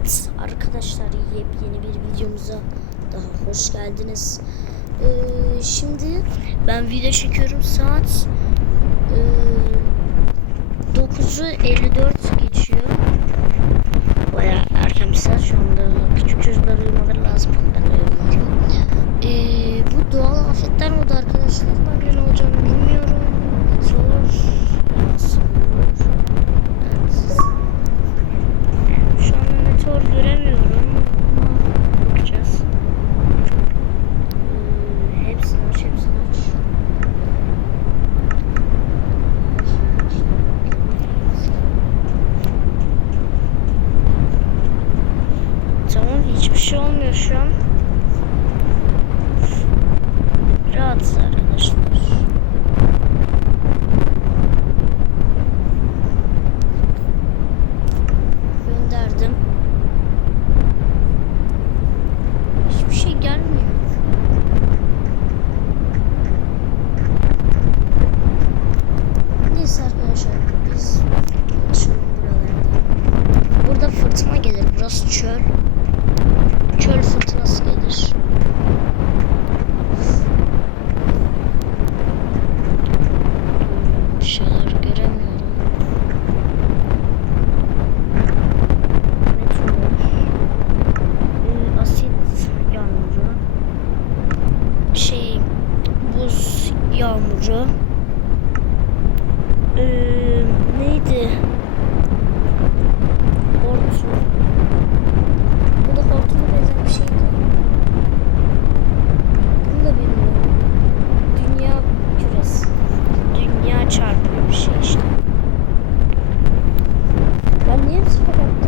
Evet arkadaşlar yepyeni bir videomuza daha hoş geldiniz. Ee, şimdi ben video çekiyorum saat e, 9'u 54 geçiyor. Baya erken bir saat şu anda küçük çocuklar uyumaları lazım. Ben uyumuyorum. Ee, bu doğal afetler modu arkadaşlar. Ben ne olacağını bilmiyorum. Zor. Zor. Evet. Şu anda meteor göremiyorum. Ama Bakacağız. Ee, hepsini aç, hepsini aç. Tamam, hiçbir şey olmuyor şu an. Rahatız arkadaşlar. Gönderdim. Hiçbir şey gelmiyor. Neyse arkadaşlar biz açalım buraları. Burada fırtına gelir. Burası. Çöl fırtınası gelir. Bir şeyler göremiyorum. Meteor. Ee, asit yağmuru. Şey buz yağmuru. Ee, neydi? Hortum. Bu da hortuma benzer bir şeydi. Bunu da bilmiyorum. Dünya küresi. Dünya çarpıyor bir şey işte. Ben niye hepsini kapattım?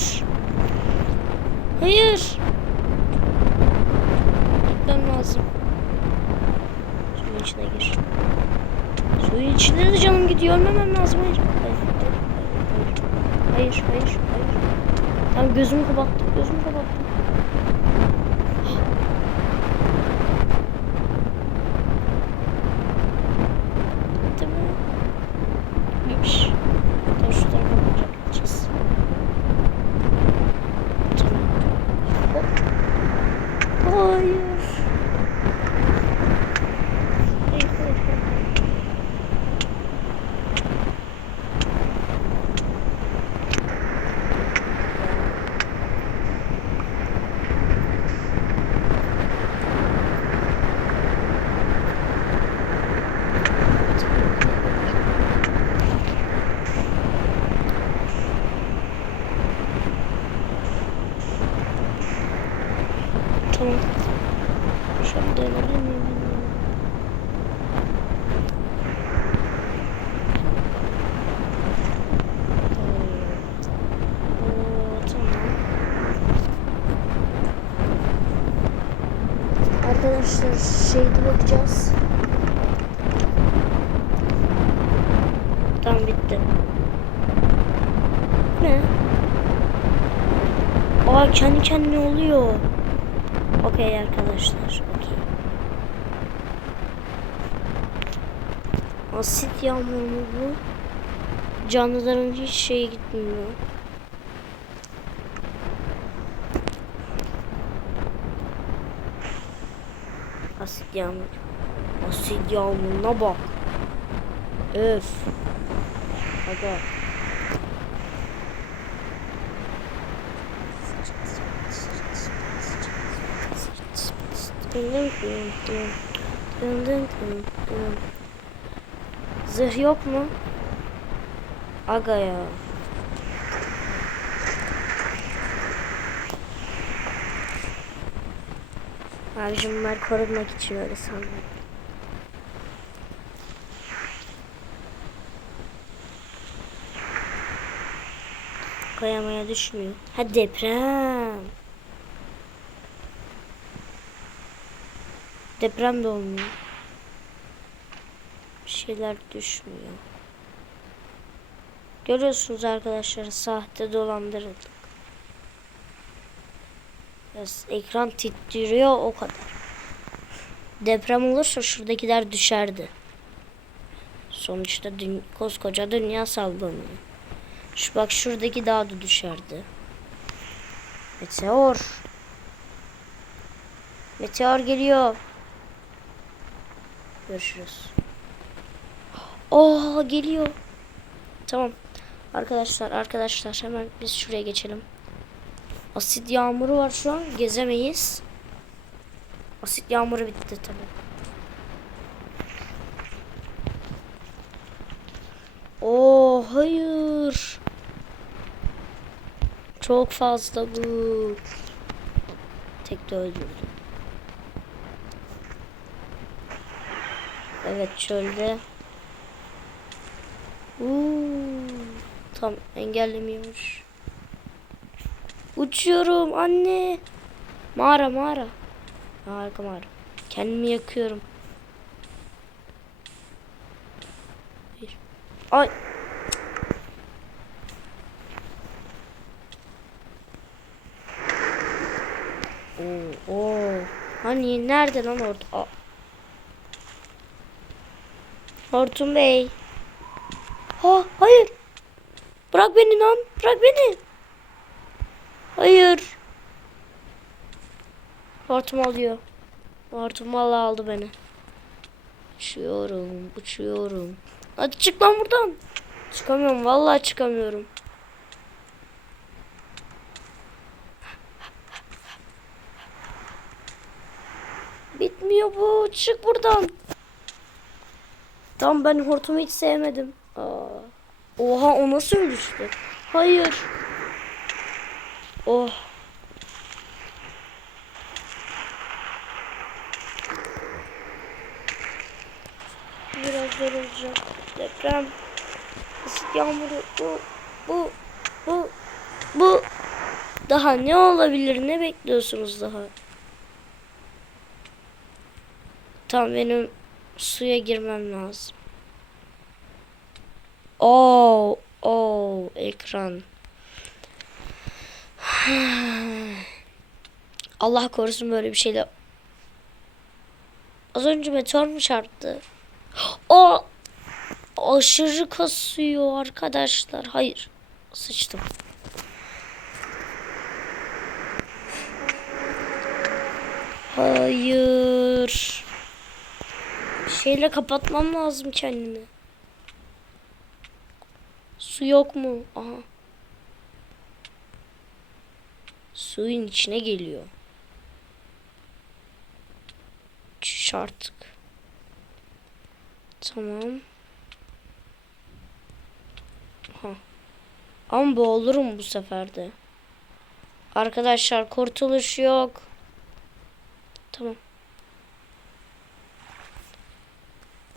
Hayır. Hayır. Gitmem lazım. Suyun içine gir. Suyun içine de canım gidiyor. Ölmemem lazım. Hayır. Hayır. Hayır. Hayır. Hayır. Hayır. Tamam gözümü kapattım. Gözümü kapattım. şunu şunu da alabilir miyim bilmiyorum. Arkadaşlar şeyde bakacağız. Tam bitti. Ne? Aa kendi kendine oluyor. Okey arkadaşlar. Okey. Asit yağmur mu bu? Canlıların hiç şeyi gitmiyor. Asit yağmur. Asit yağmuruna bak. Öf. Aga. Zırh yok mu? Aga ya. Abicim bunlar korunmak için öyle sandım. Kayamaya düşmüyor. Ha deprem. Deprem de olmuyor. Bir şeyler düşmüyor. Görüyorsunuz arkadaşlar sahte dolandırıldık. Biraz ekran titriyor o kadar. Deprem olursa şuradakiler düşerdi. Sonuçta dü- koskoca dünya sallanıyor. Şu bak şuradaki dağ da düşerdi. Meteor. Meteor geliyor. Görüşürüz. Oh geliyor. Tamam. Arkadaşlar arkadaşlar hemen biz şuraya geçelim. Asit yağmuru var şu an. Gezemeyiz. Asit yağmuru bitti tamam. Oo hayır. Çok fazla bu. Tek de öldürdüm. Evet çölde. Uuu, tam engellemiyormuş. Uçuyorum anne. Mağara mağara. Harika mağara. Kendimi yakıyorum. Bir. Ay. Oo. Hani nerede lan orada? Aa. Hortum Bey. Ha hayır. Bırak beni lan. Bırak beni. Hayır. Hortum alıyor. Hortum valla aldı beni. Uçuyorum. Uçuyorum. Hadi çık lan buradan. Çıkamıyorum. Vallahi çıkamıyorum. Bitmiyor bu. Çık buradan. Tamam ben hortumu hiç sevmedim. Aa. Oha o nasıl düştü? Hayır. Oh. Biraz zor olacak. Deprem. Asit yağmuru. Bu. Bu. Bu. Bu. Daha ne olabilir? Ne bekliyorsunuz daha? Tamam benim suya girmem lazım. Oo, oo, ekran. Allah korusun böyle bir şeyle. Az önce meteor mu çarptı? O aşırı kasıyor arkadaşlar. Hayır. Sıçtım. Hayır. Şeyle kapatmam lazım kendimi. Su yok mu? Aha. Suyun içine geliyor. Çüş artık. Tamam. Ha. Ama boğulurum bu sefer de. Arkadaşlar kurtuluş yok. Tamam.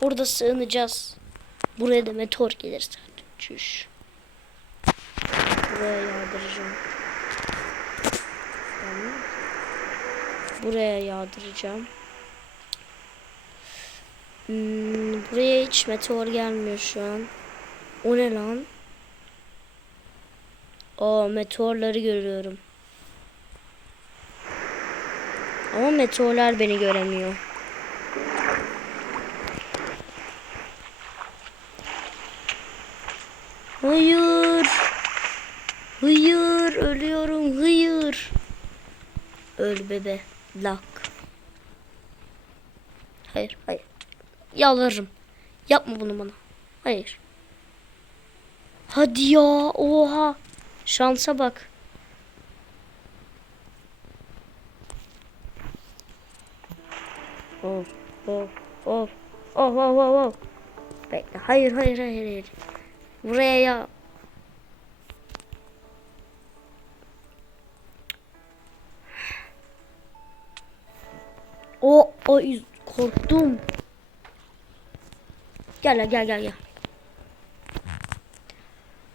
Burada sığınacağız. Buraya da meteor gelirse. Çüş. Buraya yağdıracağım. Buraya yağdıracağım. Hmm, buraya hiç meteor gelmiyor şu an. O ne lan? Aa meteorları görüyorum. Ama meteorlar beni göremiyor. Hayır. Hayır ölüyorum hayır. Öl bebe. Lak. Hayır hayır. Yalvarırım. Yapma bunu bana. Hayır. Hadi ya. Oha. Şansa bak. Of of of. Of of of of. Bekle. Hayır hayır hayır hayır. Buraya ya. O ay korktum. Gel gel gel gel.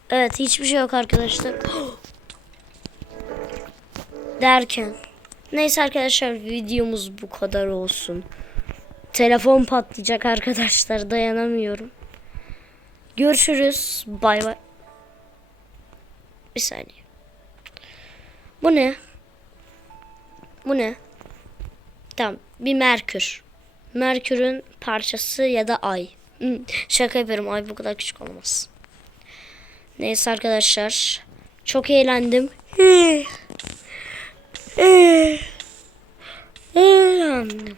Evet hiçbir şey yok arkadaşlar. Derken. Neyse arkadaşlar videomuz bu kadar olsun. Telefon patlayacak arkadaşlar dayanamıyorum. Görüşürüz. Bay bay. Bir saniye. Bu ne? Bu ne? Tamam. Bir Merkür. Merkür'ün parçası ya da ay. Hmm, Şaka yapıyorum. Ay bu kadar küçük olamaz. Neyse arkadaşlar. Çok eğlendim. Eğlendim.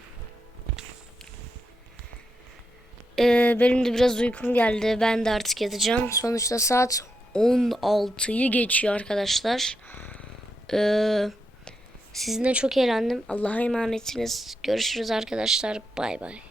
Ee, benim de biraz uykum geldi. Ben de artık yatacağım. Sonuçta saat 16'yı geçiyor arkadaşlar. Ee, sizinle çok eğlendim. Allah'a emanetsiniz. Görüşürüz arkadaşlar. Bay bay.